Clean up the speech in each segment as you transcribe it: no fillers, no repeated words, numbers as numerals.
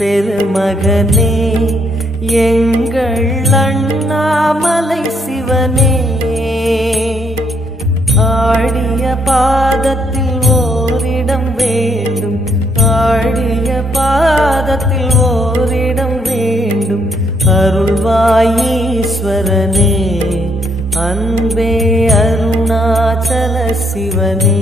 பெருமகனே எங்கள் அண்ணாமலை சிவனே, ஆடிய பாதத்தில் ஓரிடம் வேண்டும், ஆடிய பாதத்தில் ஓரிடம் வேண்டும். அருள்வாயீஸ்வரனே அன்பே அருணாச்சல சிவனே.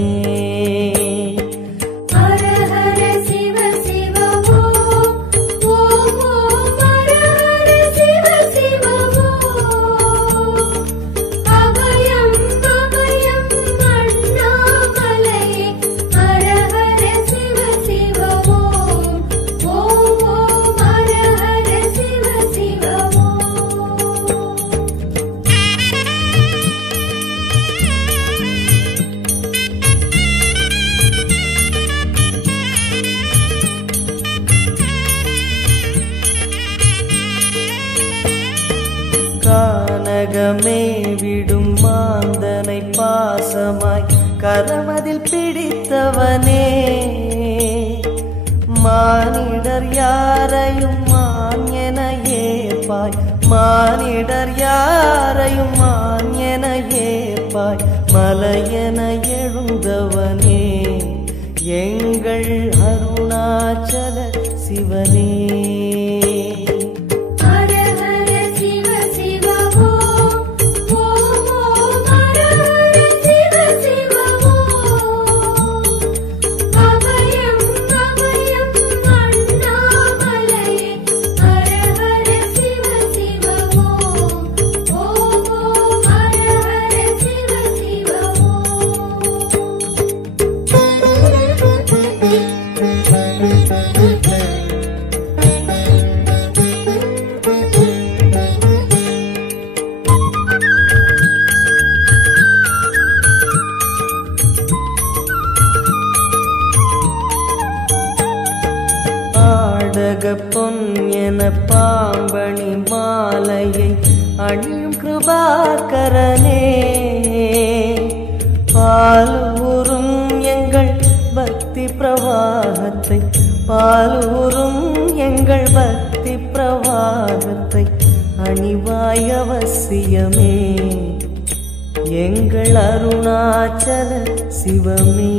கானகமே விடும் மாந்தனை பாசமாய் கரமதில் பிடித்தவனே, மானிடர் யாரையும் மான் என ஏற்பாய், மானிடர் யாரையும் மான் என ஏற்பாய். மலையென எழுந்தவனே எங்கள் அருணாச்சல சிவனே. பொன் என பாம்பணி மாலையை அணியும் கிருபாகரனே, பாலூரும் எங்கள் பக்தி பிரவாகத்தை, பாலூரும் எங்கள் பக்தி பிரவாகத்தை அணிவாய் அவசியமே எங்கள் அருணாச்சல சிவமே.